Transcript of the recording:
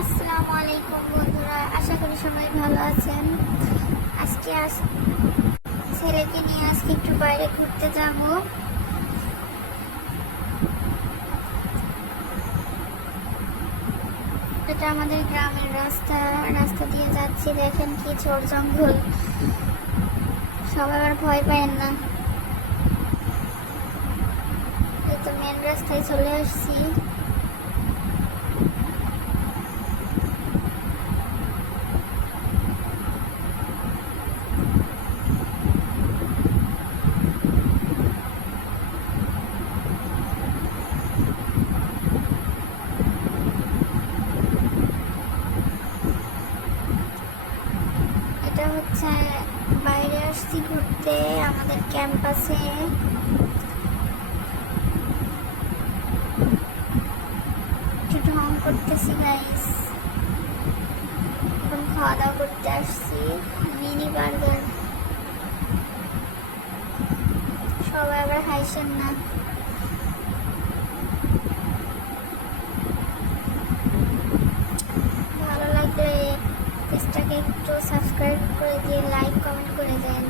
আসসালামু আলাইকুম বন্ধুরা, আশা করি সবাই ভালো আছেন। আজকে ছেলেকে নিয়ে আজকে একটু বাইরে ঘুরতে যাব। এটা আমাদের গ্রামের রাস্তা দিয়ে যাচ্ছি। দেখেন কি ঝোড় জঙ্গল, সবাই আর ভয় পায় না। এই তো মেন রাস্তায় চলে আসছি। এটা হচ্ছে বাইরে আসছি ঘুরতে আমাদের ক্যাম্পাসে। একটু ঢং করতেছি গাইস। এখন খাওয়া দাওয়া করতে আসছি মিনি বার্গার। সবাই আবার হাইসেন না। ভালো লাগলে পেজটাকে একটু সাবস্ক্রাইব করে দিয়ে লাইক কমেন্ট করে দেন।